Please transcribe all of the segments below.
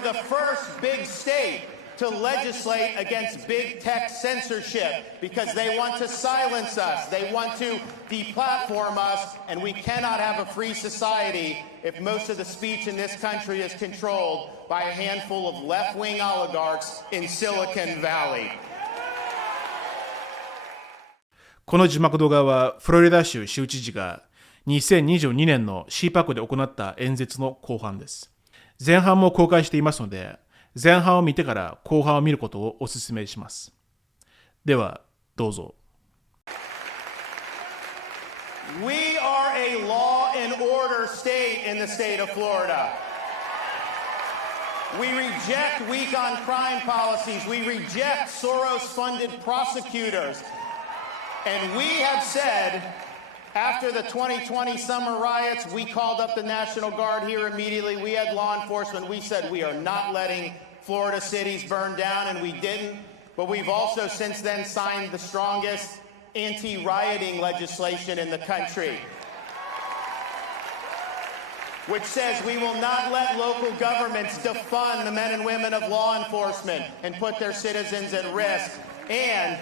were the first big state to legislate against big tech censorship because they want to silence us, they want to deplatform us, and we cannot have a free society if most of the speech in this country is controlled by a handful of left-wing oligarchs in Silicon Valley. この字幕動画はフロリダ州州知事が2022年の C パックで行った演説の後半です。前半も公開していますので、前半を見てから後半を見ることをお勧めします。では、どうぞ。We are a law and order state in the state of Florida. We reject weak on crime policies. We reject Soros-funded prosecutors. And we have said, after the 2020 summer riots, we called up the National Guard here immediately. We had law enforcement. We said we are not letting Florida cities burn down, and we didn't. But we've also since then signed the strongest anti-rioting legislation in the country, which says we will not let local governments defund the men and women of law enforcement and put their citizens at risk. And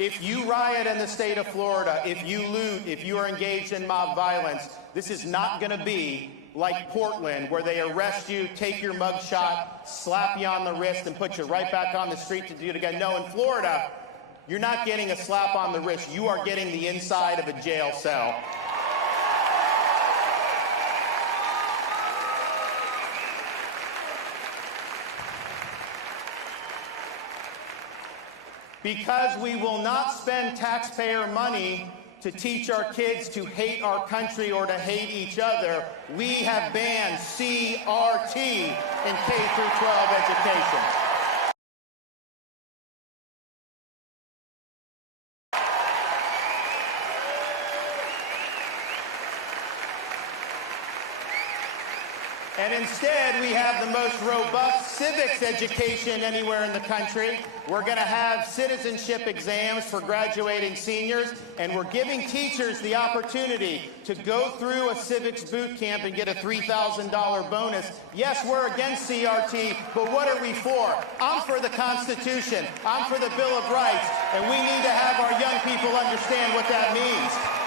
if you riot in the state of Florida, if you loot, if you are engaged in mob violence, this is not going to be like Portland, where they arrest you, take your mugshot, slap you on the wrist, and put you right back on the street to do it again. No, in Florida, you're not getting a slap on the wrist. You are getting the inside of a jail cell. Because we will not spend taxpayer money to teach our kids to hate our country or to hate each other, we have banned CRT in K-12 education. And instead, we have the most robust civics education anywhere in the country. We're going to have citizenship exams for graduating seniors, and we're giving teachers the opportunity to go through a civics boot camp and get a $3,000 bonus. Yes, we're against CRT, but what are we for? I'm for the Constitution. I'm for the Bill of Rights, and we need to have our young people understand what that means.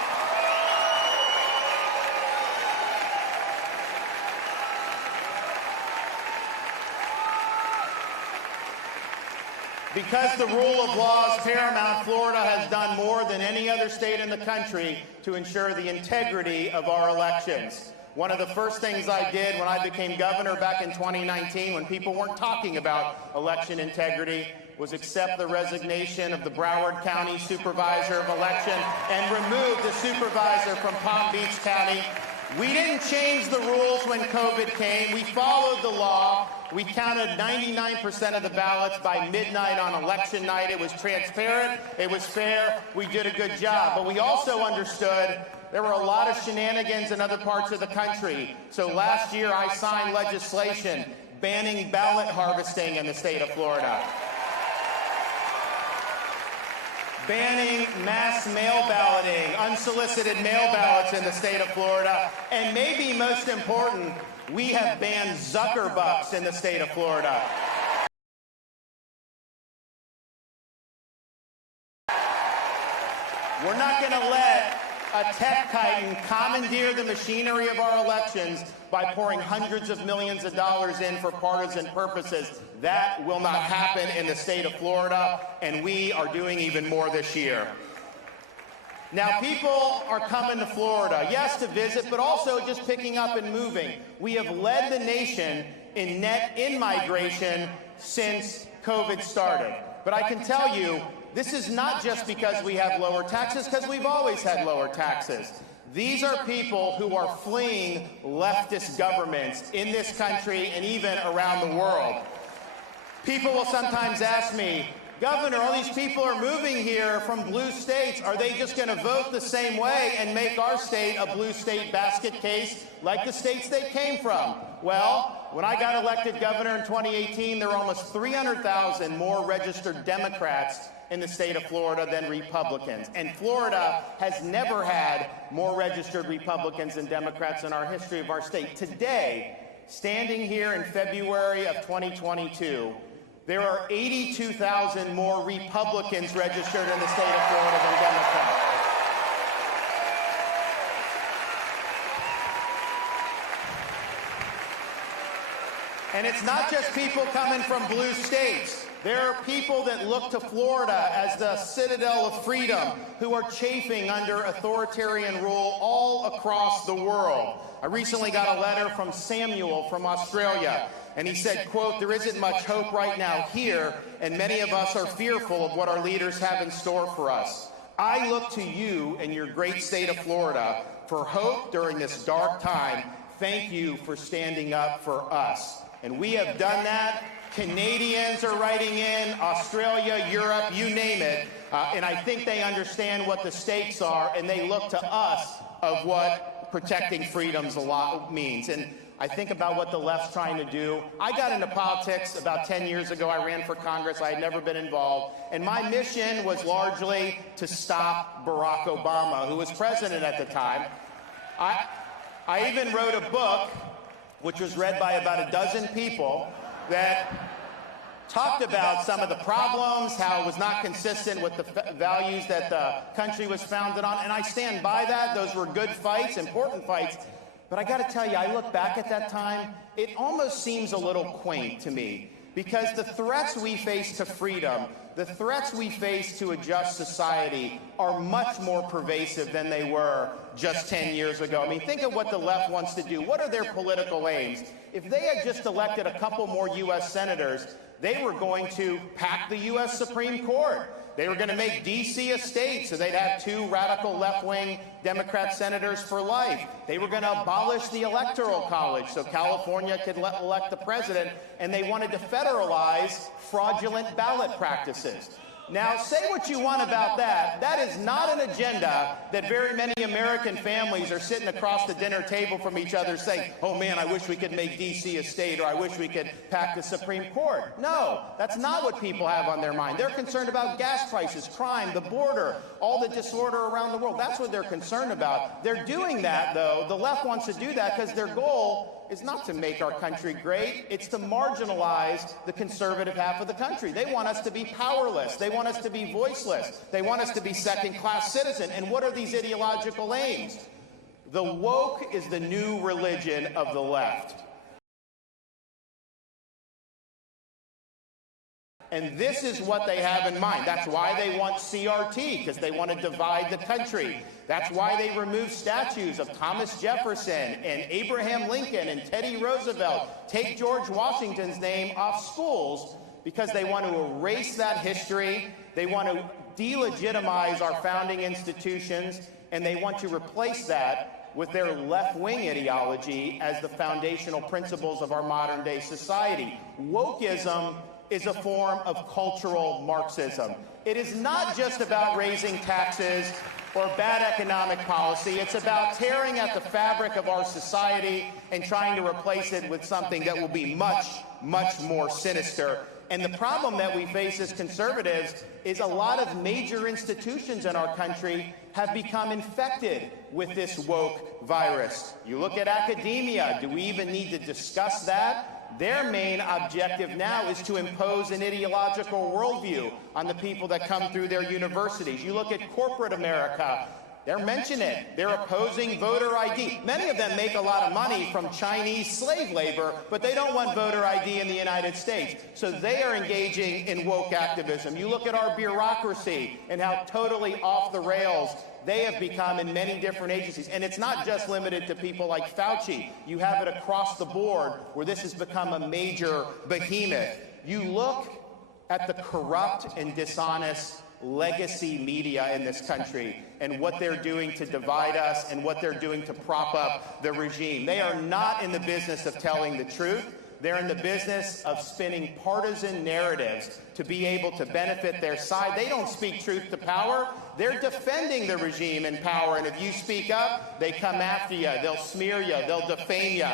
Because the rule of law is paramount, Florida has done more than any other state in the country to ensure the integrity of our elections. One of the first things I did when I became governor back in 2019, when people weren't talking about election integrity, was accept the resignation of the Broward County Supervisor of Election and remove the supervisor from Palm Beach County. We didn't change the rules when COVID came. We followed the law. We counted 99% of the ballots by midnight on election night. It was transparent. It was fair. We did a good job. But we also understood there were a lot of shenanigans in other parts of the country. So last year I signed legislation banning ballot harvesting in the state of Florida, banning mass mail balloting, unsolicited mail ballots in the state of Florida, and maybe most important, we have banned Zuckerbucks in the state of Florida. We're not going to let a tech titan commandeer the machinery of our elections by pouring hundreds of millions of dollars in for partisan purposes. That will not happen in the state of Florida, and we are doing even more this year. Now, people are coming to Florida, yes, to visit, but also just picking up and moving. We have led the nation in net in-migration since COVID started. But I can tell you, this is not just because we have lower taxes, because we've always had lower taxes. These are people who are fleeing leftist governments in this country and even around the world. People will sometimes ask me, Governor, all these people are moving here from blue states. Are they just going to vote the same way and make our state a blue state basket case like the states they came from? Well, when I got elected governor in 2018, there were almost 300,000 more registered Democrats in the state of Florida than Republicans. And Florida has never had more registered Republicans than Democrats in our history of our state. Today, standing here in February of 2022, there are 82,000 more Republicans registered in the state of Florida than Democrats. And it's not just people coming from blue states. There are people that look to Florida as the citadel of freedom who are chafing under authoritarian rule all across the world. I recently got a letter from Samuel from Australia, and he said, quote, "There isn't much hope right now here, and many of us are fearful of what our leaders have in store for us. I look to you and your great state of Florida for hope during this dark time. Thank you for standing up for us." And we have done that. Canadians are writing in, Australia, Europe, you name it. And I think they understand what the stakes are, and they look to us of what protecting freedoms a lot means. And I think about what the left's trying to do. I got into politics about 10 years ago. I ran for Congress. I had never been involved. And my mission was largely to stop Barack Obama, who was president at the time. I even wrote a book, which was read by about a dozen people, that talked about some of the problems, how it was not consistent with the values that the country was founded on. And I stand by that. Those were good fights, important fights. But I got to tell you, I look back at that time, it almost seems a little quaint to me, because the threats we face to freedom, the threats we face to a just society are much more pervasive than they were just 10 years ago. I mean, think of what the left wants to do. What are their political aims? If they had just elected a couple more U.S. senators, they were going to pack the U.S. Supreme Court. They were going to make D.C. a state, so they'd have 2 radical left-wing Democrat senators for life. They were going to abolish the Electoral College so California could elect the president, and they wanted to federalize fraudulent ballot practices. Now, say what you want about that. That is not an agenda that very many American families are sitting across the dinner table from each other saying, "Oh man, I wish we could make D.C. a state," or "I wish we could pack the Supreme Court." No, that's not what people have on their mind. They're concerned about gas prices, crime, the border, all the disorder around the world. That's what they're concerned about. They're doing that, though. The left wants to do that because their goal is not to make our country great. It's to marginalize the conservative half of the country. They want us to be powerless. They want us to be voiceless. They want us to be second-class citizens. And what are these ideological aims? The woke is the new religion of the left. And this is what they have in mind. That's why they want CRT, because they want to divide the country. That's why they remove statues of Thomas Jefferson and Abraham Lincoln and Teddy Roosevelt. Take George Washington's name off schools, because they want to erase that history. They want to delegitimize our founding institutions, and they want to replace that with their left-wing ideology as the foundational principles of our modern-day society. Wokeism is a form of cultural Marxism. It is not just about raising taxes or bad economic policy. It's about tearing at the fabric of our society and trying to replace it with something that will be much, much more sinister. And the problem that we face as conservatives is a lot of major institutions in our country have become infected with this woke virus. You look at academia. Do we even need to discuss that? Their main objective now is to impose an ideological worldview on the people that come through their universities. You look at corporate America, they're mentioning it. They're opposing voter ID. Many of them make a lot of money from Chinese slave labor, but they don't want voter ID in the United States. So they are engaging in woke activism. You look at our bureaucracy and how totally off the rails they have become in many different agencies. And it's not just limited to people like Fauci. You have it across the board where this has become a major behemoth. You look at the corrupt and dishonest legacy media in this country and what they're doing to divide us and what they're doing to prop up the regime. They are not in the business of telling the truth. They're in the business of spinning partisan narratives to be able to benefit their side. They don't speak truth to power. They're defending the regime in power. And if you speak up, they come after you. They'll smear you. They'll defame you.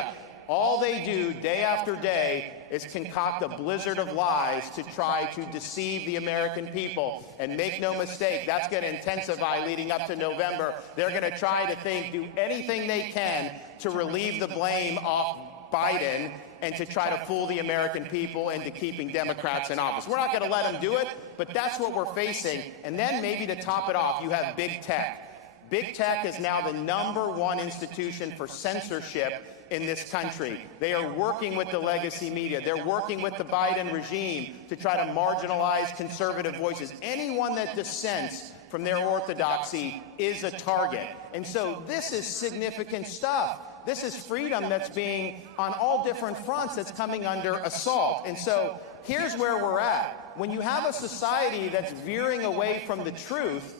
All they do day after day is concoct a blizzard of lies to try to deceive the American people. And make no mistake, that's going to intensify leading up to November. They're going to try to do anything they can to relieve the blame off Biden and to try to fool the American people into keeping Democrats in office. We're not going to let them do it, but that's what we're facing. And then maybe to top it off, you have big tech. Big tech is now the #1 institution for censorship in this country. They are working with the legacy media. They're working with the Biden regime to try to marginalize conservative voices. Anyone that dissents from their orthodoxy is a target. And so this is significant stuff. This is freedom that's being, on all different fronts, that's coming under assault. And so here's where we're at. When you have a society that's veering away from the truth,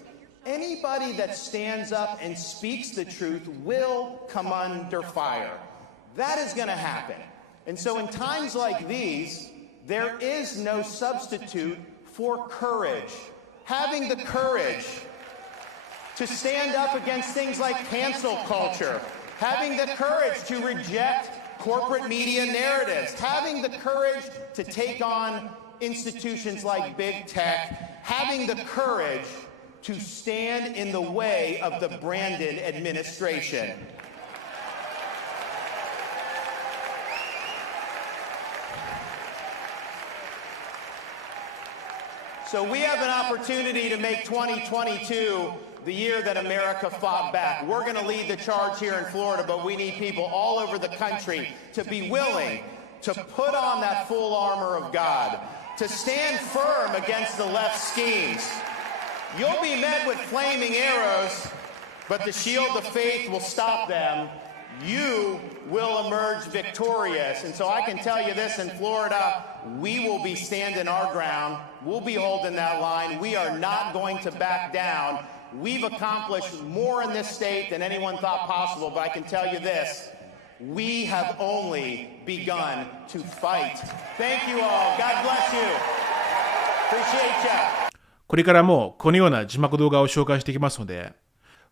anybody that stands up and speaks the truth will come under fire. That is going to happen. And so in times like these, there is no substitute for courage. Having the courage to stand up against things like cancel culture, having the courage to reject corporate media narratives, having the courage to take on institutions like big tech, having the courage to stand in the way of the Brandon administration. So we have an opportunity to make 2022 the year that America fought back. We're going to lead the charge here in Florida, but we need people all over the country to be willing to put on that full armor of God, to stand firm against the left schemes. You'll be met with flaming arrows, but the shield of faith will stop them. You will emerge victorious. And so I can tell you this, in Florida, we will be standing our ground. We'll be holding that line. We are not going to back down. We've accomplished more in this state than anyone thought possible, but I can tell you this, we have only begun to fight. Thank you all. God bless you. Appreciate you. これからもこのような字幕動画を紹介していきますので、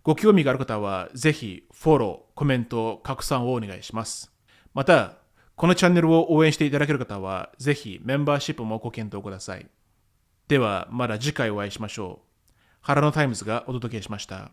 ご興味がある方はぜひフォロー、コメント、拡散をお願いします。また、このチャンネルを応援していただける方はぜひメンバーシップもご検討ください。ではまた次回お会いしましょう。ハラノタイムズがお届けしました。